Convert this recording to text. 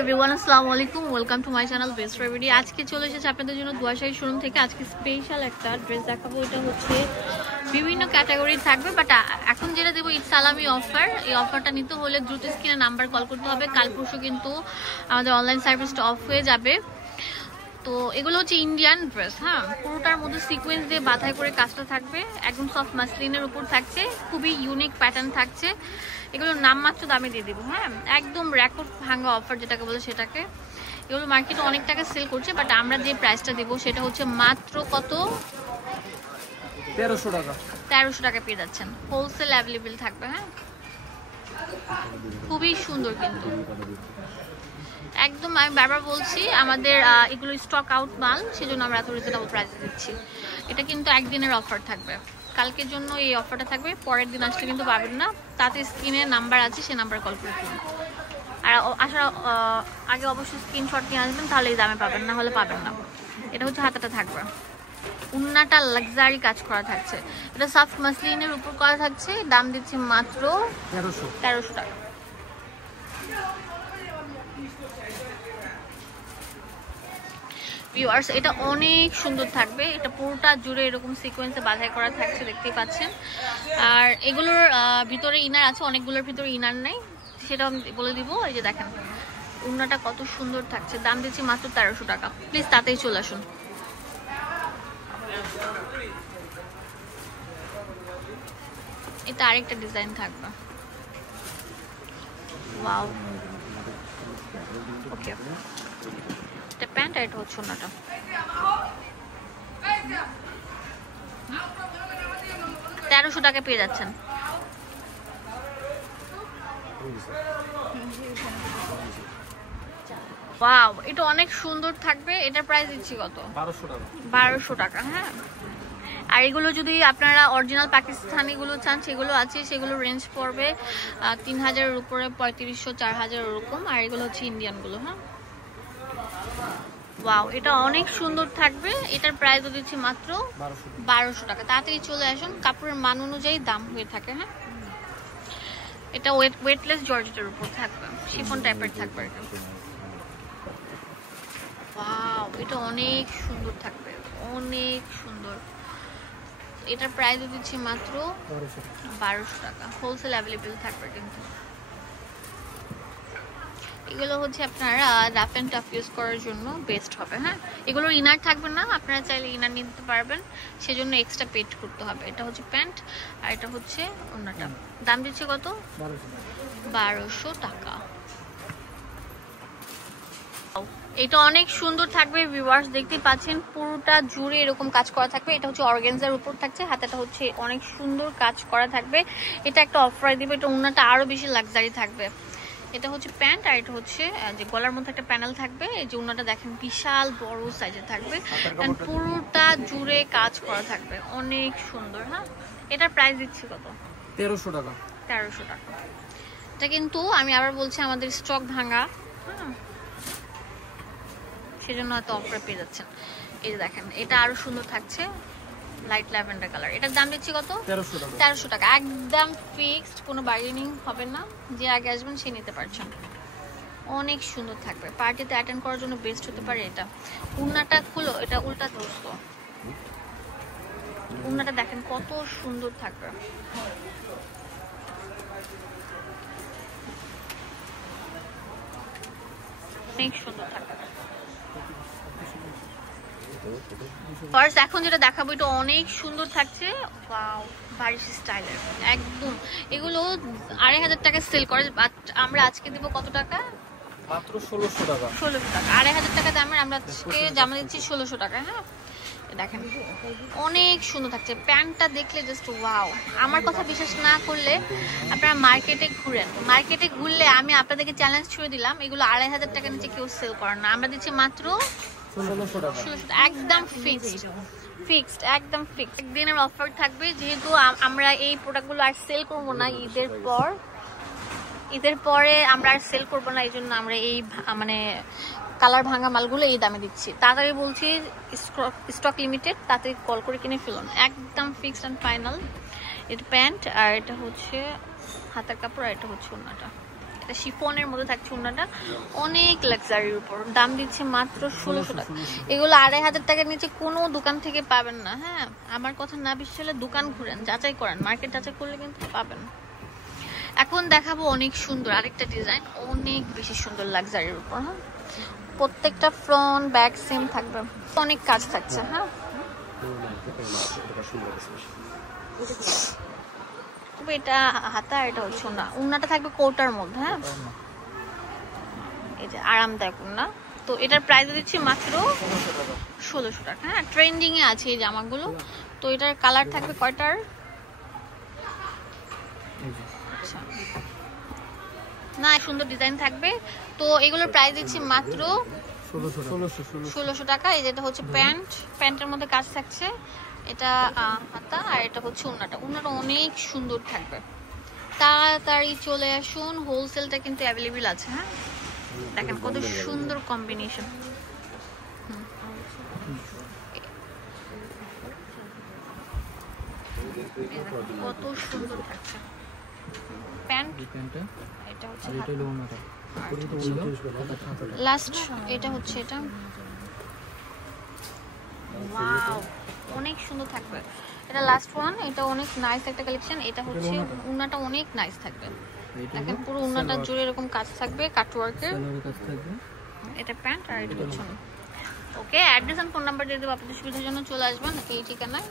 Everyone, আসসালামু আলাইকুম, welcome to my channel best রেভিডি। আজকে চলে এসেছে আপনাদের জন্য দুয়াশাহী শোরুম থেকে। আজকে স্পেশাল একটা ড্রেস দেখাবো। এটা হচ্ছে বিভিন্ন ক্যাটাগরির থাকবে, বাট এখন যেটা দেবো ঈদ সালামি অফার। এই অফারটা নিতে হলে দ্রুত স্ক্রিনে নাম্বার কল করতে হবে। কাল পরশু কিন্তু আমাদের অনলাইন সার্ভিসটা অফ হয়ে যাবে। তো এগুলো হচ্ছে ইন্ডিয়ান ড্রেস, হ্যাঁ, পুরোটার মধ্যে সিকোয়েন্স দিয়ে বাঁধাই করে কাজটা থাকবে। একদম সফট মাসলিনের উপর থাকছে, খুবই ইউনিক প্যাটার্ন থাকছে। এগুলোর নামমাত্র দামে দিয়ে দিব, হ্যাঁ, একদম রেকর্ড ভাঙা অফার যেটাকে বলে সেটাকে। এগুলো মার্কেটে অনেক টাকা সেল করছে, বাট আমরা যে প্রাইসটা দেবো সেটা হচ্ছে মাত্র কত, 1300 টাকা। 1300 টাকা পেয়ে যাচ্ছেন। হোলসেল অ্যাভেলেবেল থাকবে, হ্যাঁ, খুবই সুন্দর কিন্তু একদম। আমি বারবার বলছি আমাদের এগুলো স্টক আউট মাল, সেজন্য আমরা এত রিজনেবল প্রাইসে দিচ্ছি। এটা কিন্তু একদিনের অফার থাকবে, কালকের জন্য এই অফারটা থাকবে। পরের দিন আসলে কিন্তু পাবেন না। তাতে স্ক্রিনে নাম্বার আছে, সেই নাম্বারে কল করে দিন। আর আসার আগে অবশ্যই স্ক্রিনশট নিয়ে আসবেন, তাহলে এই দামে পাবেন, না হলে পাবেন না। এটা হচ্ছে হাতাটা থাকবে, উন্নাটা লাক্সারি কাজ করা থাকছে। এটা সফট মাসলিনের উপর করা থাকছে। দাম দিচ্ছি মাত্র 1300 টাকা। ভিউয়ার্স, এটা অনেক সুন্দর থাকবে। এটা পুরোটা জুড়ে এরকম সিকোয়েন্সে বাঁধাই করা থাকছে, দেখতেই পাচ্ছেন। আর এগুলোর ভিতরে ইনার আছে, অনেকগুলোর ভিতরে ইনার নেই, সেটা আমি বলে দিব। এই যে দেখেন উন্নাটা কত সুন্দর থাকছে। দাম দিচ্ছি মাত্র 1300 টাকা। প্লিজ তাতেই চলে আসুন। এটা আরেকটা ডিজাইন থাকবে। ওয়াও, ওকে, এটা প্যান্ট আর এটা হচ্ছে ওন্নাটা। তেরোশো টাকা পেয়ে যাচ্ছেন। ওয়াও, এটা অনেক সুন্দর থাকবে। এটার প্রাইস দিচ্ছি কত, 1200 টাকা। হ্যাঁ, আর এগুলো যদি আপনারা অরিজিনাল পাকিস্তানি গুলো চান, সেগুলো আছে। সেগুলো রেঞ্জ পড়বে 3000-এর উপরে, 3500, 4000 এরকম। আর এগুলো হচ্ছে ইন্ডিয়ান গুলো। হ্যাঁ, ওয়াও, এটা অনেক সুন্দর থাকবে। এটার প্রাইস দিচ্ছি মাত্র 1200 টাকা। তাড়াতাড়ি চলে আসুন, কাপড়ের মান অনুযায়ী দাম হয়ে থাকে। হ্যাঁ, এটা ওয়েটলেস জর্জেটের উপর থাকবে, শিফন টাইপের থাকবে। ওয়াও, এটা অনেক সুন্দর থাকবে, অনেক সুন্দর। এটার প্রাইস দিচ্ছি মাত্র 1200 টাকা। হোলসেল অ্যাভেলেবেল থাকবে কিন্তু। এগুলো হচ্ছে আপনারা রাফ অ্যান্ড টাফ ইউজ করার জন্য বেস্ট হবে। হ্যাঁ, এগুলোর ইনার থাকবে না, আপনারা চাইলে ইনার নিতে পারবেন, সেজন্য এক্সট্রা পেড করতে হবে। এটা হচ্ছে প্যান্ট আর এটা হচ্ছে ওন্নাটা। দাম দিচ্ছে কত, 1200 টাকা। এটা অনেক সুন্দর থাকবে ভিউয়ার্স, দেখতে পাচ্ছেন পুরোটা জুড়ে এরকম কাজ করা থাকবে। এটা হচ্ছে অর্গানজার উপর থাকছে, হাতাটা হচ্ছে অনেক সুন্দর কাজ করা থাকবে। এটা একটা অফার দিবে। এটা ওন্নাটা আরো বেশি লাক্সারি থাকবে। এটা হচ্ছে প্যান্ট আর এটা হচ্ছে যে গলার মধ্যে একটা প্যানেল থাকবে। এই যে ওন্নাটা দেখেন বিশাল বড় সাইজে থাকবে, পুরোটা জুড়ে কাজ করা থাকবে, অনেক সুন্দর। হ্যাঁ, এটার প্রাইস দিচ্ছি কত, 1300 টাকা। 1300 টাকা। এটা কিন্তু আমি আবার বলছি আমাদের স্টক ভাঙা, হ্যাঁ, সেজন্য হয়তো অফার পেয়ে যাচ্ছেন। এই যে দেখেন এটা আরো সুন্দর থাকছে, লাইট ল্যাভেন্ডার কালার। এটার দাম দিচ্ছি কত, 1300 টাকা। একদম ফিক্সড, কোনো বার্গেনিং হবে না। যে আগে আসবেন সে নিতে পারছেন। অনেক সুন্দর থাকবে, পার্টিতে অ্যাটেন্ড করার জন্য বেস্ট হতে পারে এটা। উন্নাটা খুলো, এটা উল্টা দোস্ত। উন্নাটা দেখেন কত সুন্দর থাকবে। অনেক সুন্দর থাকবে। ফার্স্ট এখন যেটা দেখাবো এটা অনেক সুন্দর থাকছে। ওয়াও, বারিশ স্টাইলের একদম। এগুলো 2500 টাকা সেল করে, বাট আমরা আজকে দিব কত টাকা, মাত্র 1600 টাকা। 1600 টাকা। 2500 টাকা দামের আমরা আজকে জামা দিচ্ছি 1600 টাকা। হ্যাঁ, দেখেন অনেক সুন্দর থাকছে। প্যান্টটা দেখলে জাস্ট ওয়াও। আমার কথা বিশ্বাস না করলে আপনারা মার্কেটে ঘুরেন। মার্কেটে ঘুরলে আমি আপনাদেরকে চ্যালেঞ্জ ছুড়ে দিলাম, এগুলো 2500 টাকা নিচে কেউ সেল করেন না। আমরা দিচ্ছি মাত্র 1600 টাকা। একদম ফিক্সড, একদম ফিক্সড। একদিনের অফার থাকবে, যেহেতু আমরা এই প্রোডাক্টগুলো আর সেল করবো না ঈদের পরে আমরা আর সেল করবো না। এই জন্য আমরা এই মানে কালার ভাঙা মালগুলো এই দামে দিচ্ছি। তাড়াতাড়ি বলছি, স্টক লিমিটেড, তাড়াতাড়ি কল করে কিনে ফেলুন। একদম ফিক্সড অ্যান্ড ফাইনাল। এটা প্যান্ট আর এটা হচ্ছে হাতার কাপড় আর এটা হচ্ছে ওন্নাটা। একটা শিফনের মধ্যে থাকছে ওড়নাটা, অনেক লাক্সারির উপর। দাম দিচ্ছে মাত্র 1600 টাকা। এগুলো 2500 টাকার নিচে কোনো দোকান থেকে পাবেন না। হ্যাঁ, আমার কথা না বিশ্বাস হলে দোকান ঘুরেন, যাচাই করেন, মার্কেট যাচাই করলে কিন্তু পাবেন। এখন দেখাবো অনেক সুন্দর আরেকটা ডিজাইন, অনেক বেশি সুন্দর লাক্সারির উপর। হ্যাঁ, প্রত্যেকটা ফ্রন্ট ব্যাক সেম থাকবে, অনেক কাজ থাকছে। হ্যাঁ, এটা হাতা, এটা হচ্ছে না, উন্নাটা থাকবে কোটার মধ্যে। হ্যাঁ, এই যে আরামদায়ক উন্না। তো এটার প্রাইস দিচ্ছি মাত্র 1600 টাকা। হ্যাঁ, ট্রেন্ডিং এ আছে এই জামাগুলো। তো এটার কালার থাকবে কয়টার? আচ্ছা, না, সুন্দর ডিজাইন থাকবে। তো এগুলোর প্রাইস দিচ্ছি মাত্র 1600 টাকা। এই যেটা হচ্ছে প্যান্ট, প্যান্টের মধ্যে কাজ থাকছে, এটা হাতা, আর এটা হচ্ছে উন্নাটা। উন্নাটা অনেক সুন্দর থাকবে। তাড়াতাড়ি চলে আসুন, হোলসেলটা কিন্তু অ্যাভেলেবেল আছে। হ্যাঁ, দেখেন কত সুন্দর কম্বিনেশন। কত সুন্দর থাকছে প্যান্ট। এটা হচ্ছে লাস্ট, এটা হচ্ছে এটা। ওয়াও, অনেক সুন্দর থাকবে। এটা লাস্ট ওয়ান, এটা অনেক নাইস একটা কালেকশন। এটা হচ্ছে উন্নাটা অনেক নাইস থাকবে, দেখেন পুরো উন্নাটা জুড়ে এরকম কাজ থাকবে, কাটওয়ার্কের। এটা প্যান্ট আর এটা হচ্ছে। ওকে, অ্যাড্রেস আর ফোন নাম্বার দিয়ে দেবো, আপনাদের সুবিধার জন্য চলে আসবেন এই ঠিকানায়।